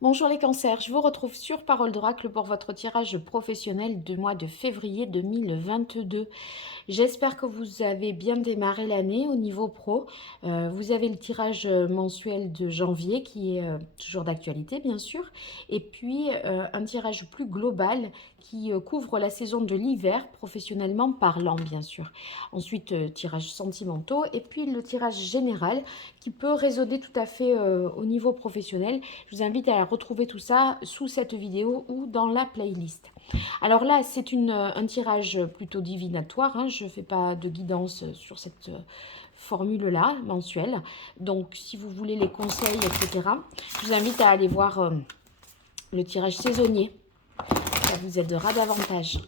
Bonjour les cancers, je vous retrouve sur Parole d'Oracle pour votre tirage professionnel du mois de février 2022. J'espère que vous avez bien démarré l'année au niveau pro. Vous avez le tirage mensuel de janvier qui est toujours d'actualité bien sûr. Et puis un tirage plus global qui couvre la saison de l'hiver professionnellement parlant bien sûr. Ensuite tirage sentimentaux et puis le tirage général qui peut résonner tout à fait au niveau professionnel. Je vous invite à retrouver tout ça sous cette vidéo ou dans la playlist. Alors là, c'est un tirage plutôt divinatoire, hein, je ne fais pas de guidance sur cette formule-là, mensuelle. Donc, si vous voulez les conseils, etc., je vous invite à aller voir le tirage saisonnier. Ça vous aidera davantage.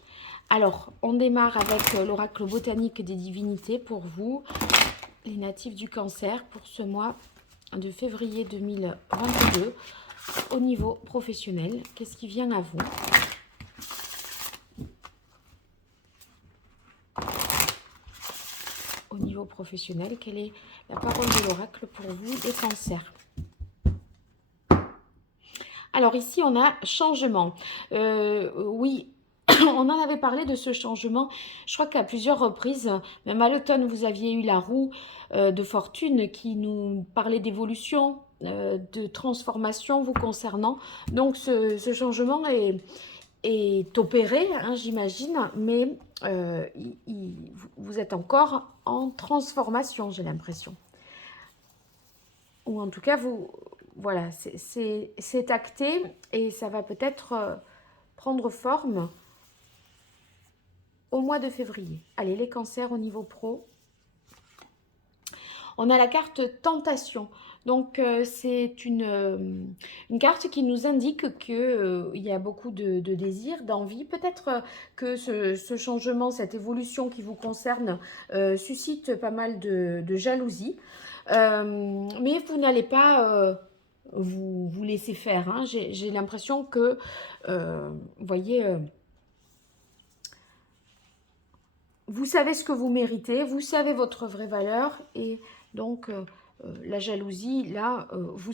Alors, on démarre avec l'oracle botanique des divinités pour vous, les natifs du cancer, pour ce mois de février 2022. Au niveau professionnel, qu'est-ce qui vient à vous? Au niveau professionnel, quelle est la parole de l'oracle pour vous, les cancers? Alors ici, on a changement. Oui, on en avait parlé de ce changement, je crois qu'à plusieurs reprises, même à l'automne, vous aviez eu la roue de fortune qui nous parlait d'évolution, de transformation vous concernant. Donc ce changement est opéré, hein, j'imagine, mais vous êtes encore en transformation, j'ai l'impression. Ou en tout cas, voilà, c'est acté et ça va peut-être prendre forme au mois de février. Allez, les cancers au niveau pro. On a la carte tentation. Donc, c'est une carte qui nous indique qu'il y a beaucoup de désirs, d'envie. Peut-être que ce changement, cette évolution qui vous concerne, suscite pas mal de jalousie. Mais vous n'allez pas vous laisser faire. Hein. J'ai l'impression que, vous voyez, vous savez ce que vous méritez, vous savez votre vraie valeur et donc la jalousie, là, vous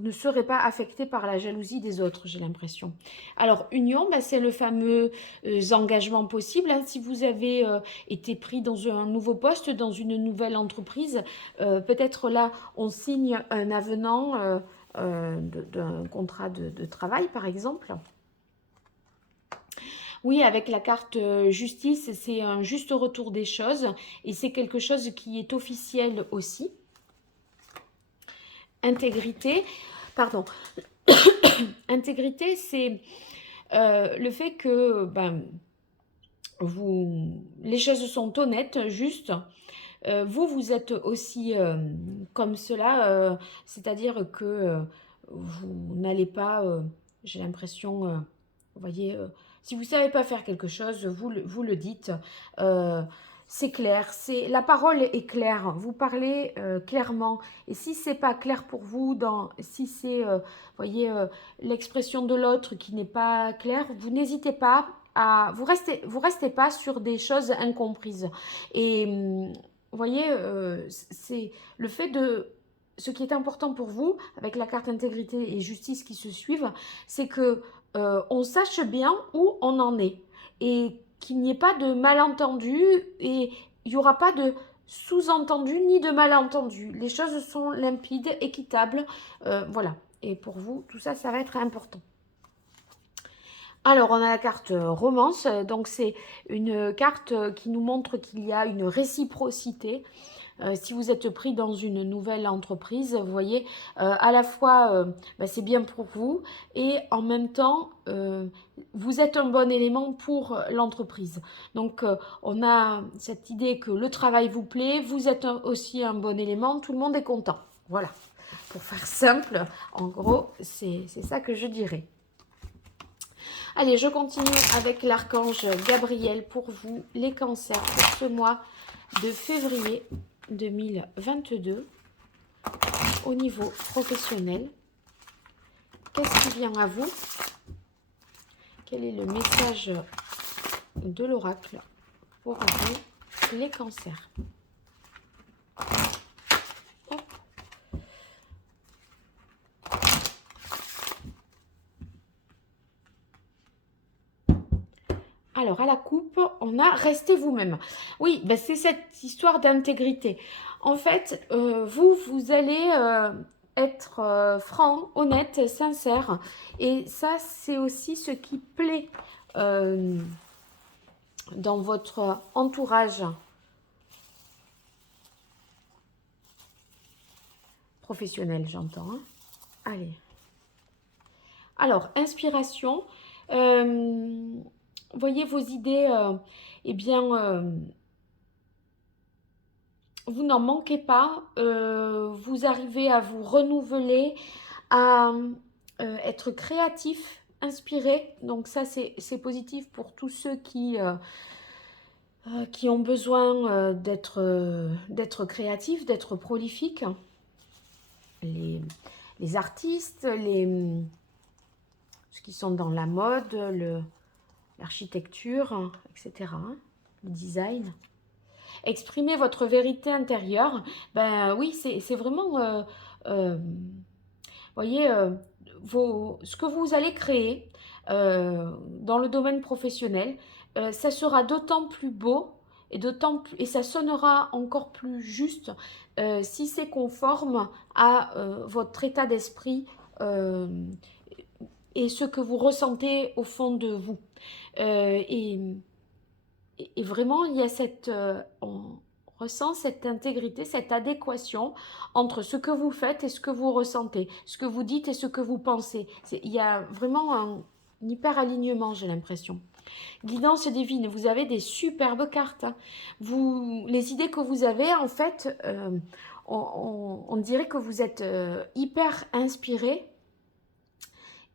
ne serez pas affecté par la jalousie des autres, j'ai l'impression. Alors, union, bah, c'est le fameux engagement possible. Hein. Si vous avez été pris dans un nouveau poste, dans une nouvelle entreprise, peut-être là, on signe un avenant d'un contrat de travail, par exemple. Oui, avec la carte justice, c'est un juste retour des choses et c'est quelque chose qui est officiel aussi. Intégrité, pardon, intégrité, c'est le fait que les choses sont honnêtes, justes. Vous êtes aussi comme cela, c'est-à-dire que vous n'allez pas, j'ai l'impression, vous voyez, si vous ne savez pas faire quelque chose, vous le dites. C'est clair, la parole est claire, vous parlez clairement. Et si c'est pas clair pour vous, si c'est, voyez, l'expression de l'autre qui n'est pas claire, vous n'hésitez pas à, vous restez pas sur des choses incomprises. Et vous voyez, c'est le fait de ce qui est important pour vous, avec la carte intégrité et justice qui se suivent, c'est que on sache bien où on en est et qu'il n'y ait pas de malentendu et il n'y aura pas de sous-entendu ni de malentendu. Les choses sont limpides, équitables, voilà. Et pour vous, tout ça, ça va être important. Alors, on a la carte romance, donc c'est une carte qui nous montre qu'il y a une réciprocité. Si vous êtes pris dans une nouvelle entreprise, vous voyez, à la fois, c'est bien pour vous et en même temps, vous êtes un bon élément pour l'entreprise. Donc, on a cette idée que le travail vous plaît, vous êtes aussi un bon élément, tout le monde est content. Voilà, pour faire simple, en gros, c'est ça que je dirais. Allez, je continue avec l'archange Gabriel pour vous, les cancers, pour ce mois de février 2022 au niveau professionnel. Qu'est-ce qui vient à vous? Quel est le message de l'oracle pour vous, les cancers? Hop. Alors, à la coupe, on a resté vous-même. Oui, ben, c'est cette histoire d'intégrité. En fait, vous allez être franc, honnête, sincère. Et ça, c'est aussi ce qui plaît euh, dans votre entourage professionnel, j'entends. Hein. Allez. Alors, inspiration. Voyez vos idées, eh bien, vous n'en manquez pas. Vous arrivez à vous renouveler, à être créatif, inspiré. Donc ça, c'est positif pour tous ceux qui ont besoin d'être créatifs, d'être prolifiques. Les artistes, ceux qui sont dans la mode, l'architecture, etc. Le design. Exprimer votre vérité intérieure, ben oui, c'est vraiment, voyez, ce que vous allez créer dans le domaine professionnel, ça sera d'autant plus beau et ça sonnera encore plus juste si c'est conforme à votre état d'esprit euh, et ce que vous ressentez au fond de vous. Et vraiment, il y a on ressent cette intégrité, cette adéquation entre ce que vous faites et ce que vous ressentez, ce que vous dites et ce que vous pensez. Il y a vraiment un hyper alignement, j'ai l'impression. Guidance divine, vous avez des superbes cartes. Hein. Les idées que vous avez, en fait, on dirait que vous êtes hyper inspiré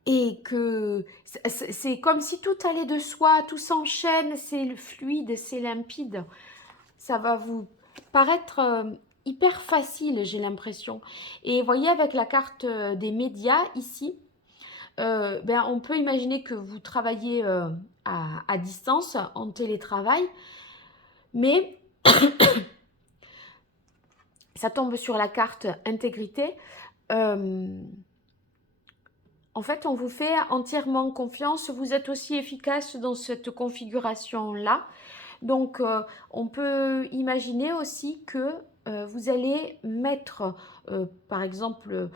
et que c'est comme si tout allait de soi, tout s'enchaîne, c'est fluide, c'est limpide. Ça va vous paraître hyper facile, j'ai l'impression. Et voyez, avec la carte des médias ici, ben, on peut imaginer que vous travaillez à distance, en télétravail, mais ça tombe sur la carte intégrité. En fait, on vous fait entièrement confiance. Vous êtes aussi efficace dans cette configuration-là. Donc, on peut imaginer aussi que vous allez mettre, par exemple,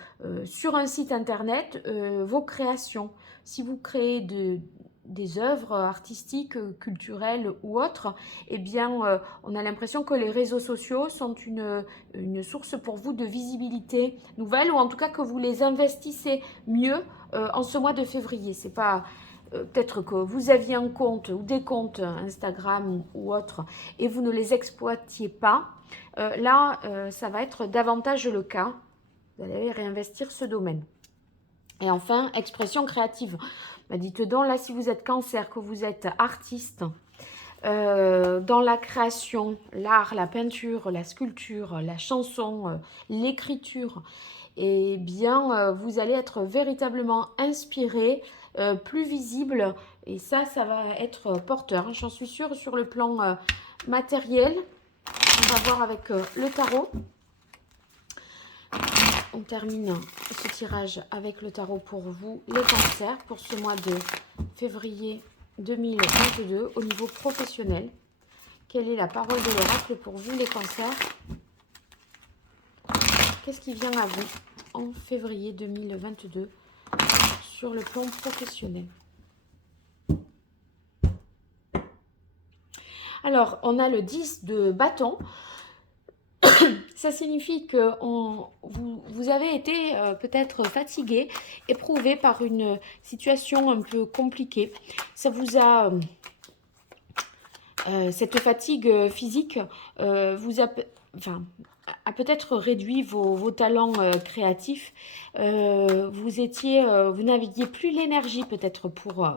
sur un site internet, vos créations. Si vous créez des œuvres artistiques, culturelles ou autres, eh bien, on a l'impression que les réseaux sociaux sont une source pour vous de visibilité nouvelle, ou en tout cas que vous les investissez mieux en ce mois de février. C'est pas peut-être que vous aviez un compte ou des comptes Instagram ou autres et vous ne les exploitiez pas. Là, ça va être davantage le cas. Vous allez réinvestir ce domaine. Et enfin, expression créative. Bah, dites donc, là, si vous êtes cancer, que vous êtes artiste, dans la création, l'art, la peinture, la sculpture, la chanson, l'écriture, eh bien, vous allez être véritablement inspiré, plus visible, et ça va être porteur. J'en suis sûre sur le plan matériel. On va voir avec le tarot. On termine ce tirage avec le tarot pour vous, les cancers, pour ce mois de février 2022 au niveau professionnel. Quelle est la parole de l'oracle pour vous, les cancers? Qu'est-ce qui vient à vous en février 2022 sur le plan professionnel? Alors, on a le 10 de bâton. Ça signifie que vous avez été peut-être fatigué, éprouvé par une situation un peu compliquée. Ça vous a... cette fatigue physique vous a... Enfin, a peut-être réduit vos talents créatifs. Vous n'aviez plus l'énergie peut-être pour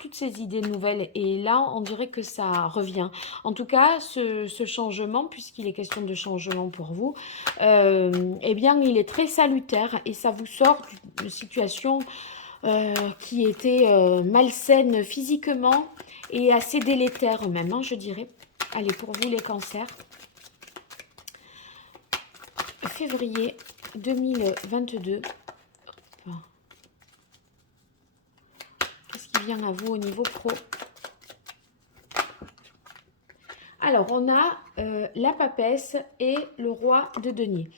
toutes ces idées nouvelles. Et là, on dirait que ça revient. En tout cas, ce changement, puisqu'il est question de changement pour vous, eh bien, il est très salutaire et ça vous sort d'une situation qui était malsaine physiquement et assez délétère même, hein, je dirais. Allez, pour vous les cancers, février 2022. Qu'est-ce qui vient à vous au niveau pro? Alors, on a la papesse et le roi de denier.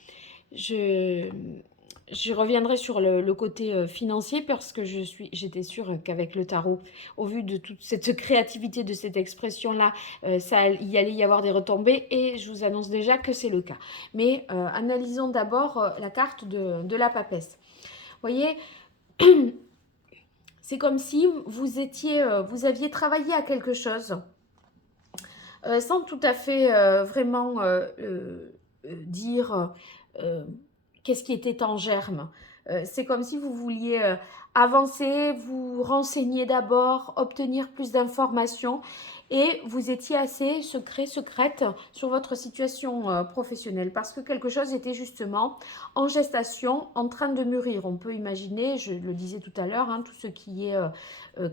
Je reviendrai sur le côté financier parce que j'étais sûre qu'avec le tarot, au vu de toute cette créativité de cette expression-là, il allait y avoir des retombées et je vous annonce déjà que c'est le cas. Mais analysons d'abord la carte de la papesse. Vous voyez, c'est comme si vous aviez travaillé à quelque chose sans tout à fait vraiment dire qu'est-ce qui était en germe. C'est comme si vous vouliez avancer, vous renseigner d'abord, obtenir plus d'informations et vous étiez assez secrète sur votre situation professionnelle parce que quelque chose était justement en gestation, en train de mûrir. On peut imaginer, je le disais tout à l'heure, hein, tout ce qui est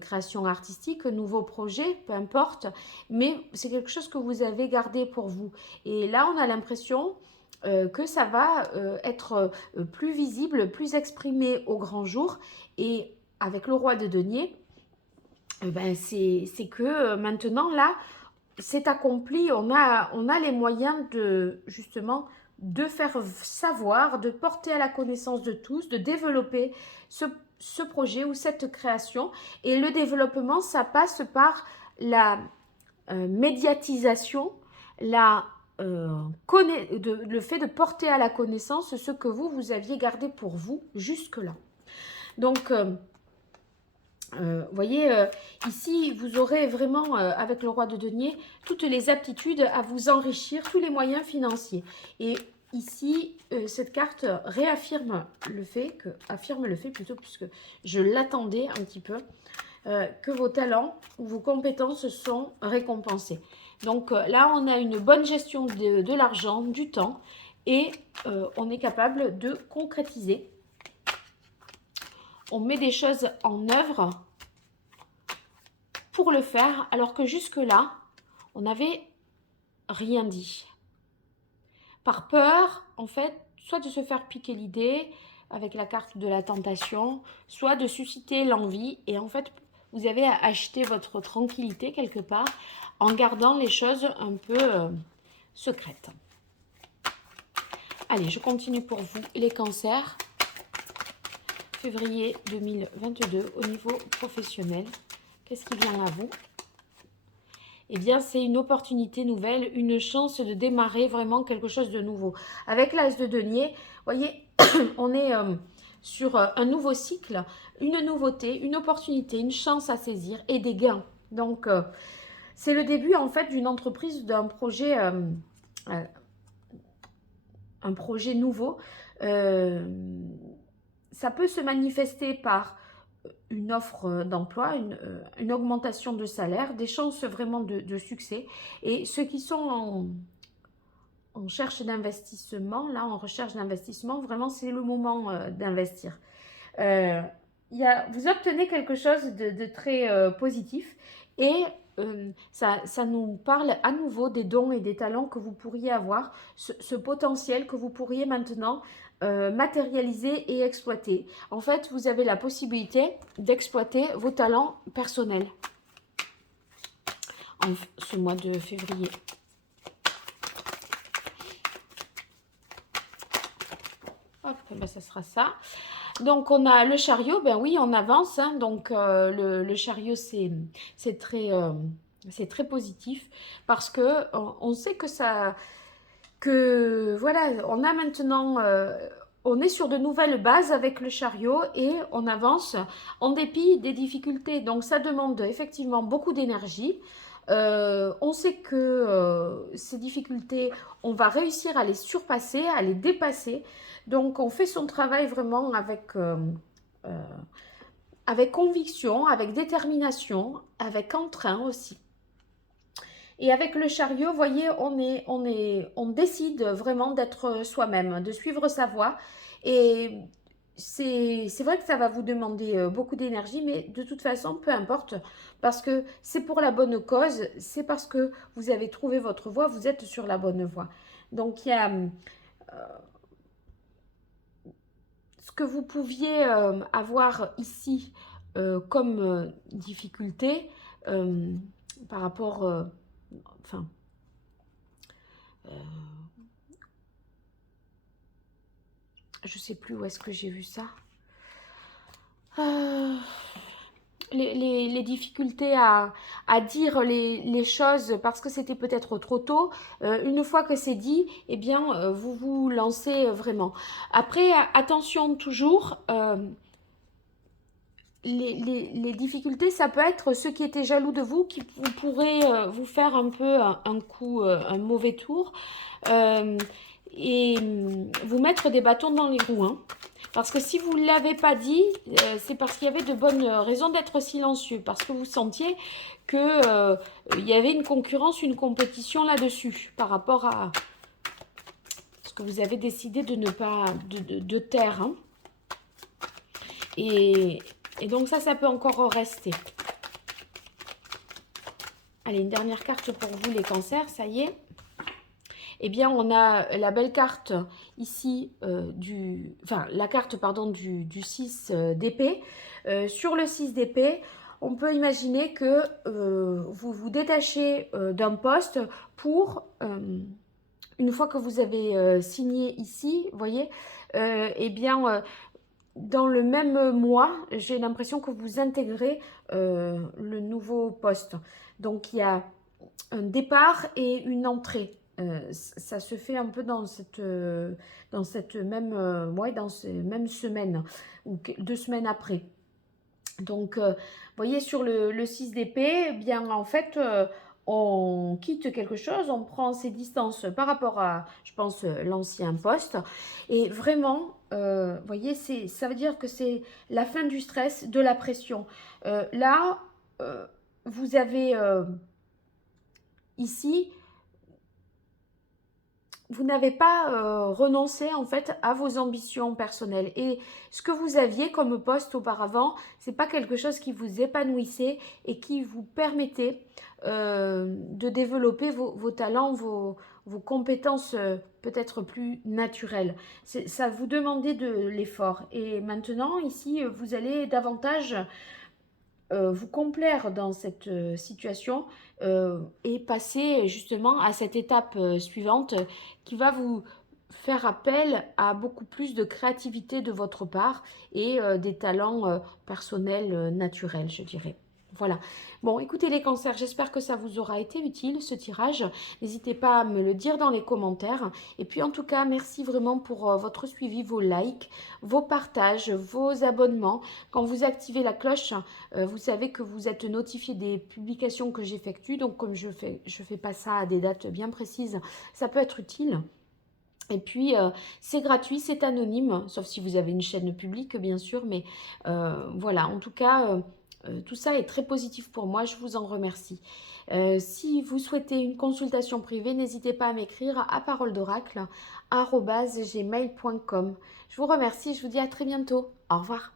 création artistique, nouveaux projets, peu importe, mais c'est quelque chose que vous avez gardé pour vous. Et là, on a l'impression que ça va être plus visible, plus exprimé au grand jour. Et avec le roi de denier, ben c'est que maintenant, là, c'est accompli. On a les moyens de, justement, de faire savoir, de porter à la connaissance de tous, de développer ce projet ou cette création. Et le développement, ça passe par la médiatisation, le fait de porter à la connaissance ce que vous aviez gardé pour vous jusque-là. Donc, voyez, ici, vous aurez vraiment, avec le roi de denier, toutes les aptitudes à vous enrichir, tous les moyens financiers. Et ici, cette carte réaffirme le fait, puisque je l'attendais un petit peu, que vos talents ou vos compétences sont récompensés. Donc là, on a une bonne gestion de l'argent, du temps, et on est capable de concrétiser. On met des choses en œuvre pour le faire, alors que jusque-là, on n'avait rien dit. Par peur, en fait, soit de se faire piquer l'idée avec la carte de la tentation, soit de susciter l'envie. Et en fait, vous avez à acheter votre tranquillité quelque part en gardant les choses un peu secrètes. Allez, je continue pour vous, les cancers. Février 2022, au niveau professionnel. Qu'est-ce qui vient à vous? Eh bien, c'est une opportunité nouvelle, une chance de démarrer vraiment quelque chose de nouveau. Avec l'As de denier, vous voyez, on est sur un nouveau cycle, une nouveauté, une opportunité, une chance à saisir et des gains. Donc, c'est le début en fait d'une entreprise, d'un projet, un projet nouveau. Ça peut se manifester par une offre d'emploi, une augmentation de salaire, des chances vraiment de succès. Et ceux qui sont en recherche d'investissement, là, en recherche d'investissement, vraiment, c'est le moment d'investir. Vous obtenez quelque chose de très positif et ça nous parle à nouveau des dons et des talents que vous pourriez avoir, ce potentiel que vous pourriez maintenant matérialiser et exploiter. En fait, vous avez la possibilité d'exploiter vos talents personnels en ce mois de février. Hop, ben ça sera ça. Donc, on a le chariot, ben oui, on avance. Hein, donc, le chariot, c'est très positif parce que on sait que voilà, on a maintenant, on est sur de nouvelles bases avec le chariot et on avance en dépit des difficultés. Donc, ça demande effectivement beaucoup d'énergie. On sait que ces difficultés, on va réussir à les surpasser, à les dépasser. Donc, on fait son travail vraiment avec conviction, avec détermination, avec entrain aussi. Et avec le chariot, vous voyez, on décide vraiment d'être soi-même, de suivre sa voie. Et c'est vrai que ça va vous demander beaucoup d'énergie, mais de toute façon, peu importe, parce que c'est pour la bonne cause, c'est parce que vous avez trouvé votre voie, vous êtes sur la bonne voie. Donc, il y a ce que vous pouviez avoir ici comme difficulté par rapport, enfin, je sais plus où est-ce que j'ai vu ça. Les difficultés à dire les choses parce que c'était peut-être trop tôt. Une fois que c'est dit, eh bien, vous vous lancez vraiment. Après, attention toujours, les difficultés, ça peut être ceux qui étaient jaloux de vous, qui pourraient vous faire un peu un coup, un mauvais tour, et vous mettre des bâtons dans les roues, hein. Parce que si vous ne l'avez pas dit, c'est parce qu'il y avait de bonnes raisons d'être silencieux, parce que vous sentiez qu'il y avait une concurrence, une compétition là-dessus, par rapport à ce que vous avez décidé de ne pas de taire, hein. Et donc ça peut encore rester. Allez, une dernière carte pour vous les cancers, ça y est. Eh bien, on a la belle carte ici, la carte, pardon, du 6 d'épée. Sur le 6 d'épée, on peut imaginer que vous vous détachez d'un poste pour, une fois que vous avez signé ici, vous voyez, eh bien, dans le même mois, j'ai l'impression que vous intégrez le nouveau poste. Donc, il y a un départ et une entrée. Ça se fait un peu dans cette même, dans ces mêmes semaines ou 2 semaines après. Donc, vous voyez, sur le 6 d'épée, eh bien, en fait, on quitte quelque chose, on prend ses distances par rapport à, je pense, l'ancien poste. Et vraiment, vous voyez, ça veut dire que c'est la fin du stress, de la pression. Là, vous avez ici, vous n'avez pas renoncé en fait à vos ambitions personnelles. Et ce que vous aviez comme poste auparavant, c'est pas quelque chose qui vous épanouissait et qui vous permettait de développer vos talents, vos compétences peut-être plus naturelles. Ça vous demandait de l'effort. Et maintenant, ici, vous allez davantage vous complaire dans cette situation et passer justement à cette étape suivante qui va vous faire appel à beaucoup plus de créativité de votre part et des talents personnels naturels, je dirais. Voilà. Bon, écoutez les cancers, j'espère que ça vous aura été utile ce tirage. N'hésitez pas à me le dire dans les commentaires. Et puis en tout cas, merci vraiment pour votre suivi, vos likes, vos partages, vos abonnements. Quand vous activez la cloche, vous savez que vous êtes notifié des publications que j'effectue. Donc comme je fais pas ça à des dates bien précises, ça peut être utile. Et puis, c'est gratuit, c'est anonyme, sauf si vous avez une chaîne publique, bien sûr. Mais voilà, en tout cas, tout ça est très positif pour moi. Je vous en remercie. Si vous souhaitez une consultation privée, n'hésitez pas à m'écrire à paroledoracle@gmail.com. Je vous remercie, je vous dis à très bientôt. Au revoir.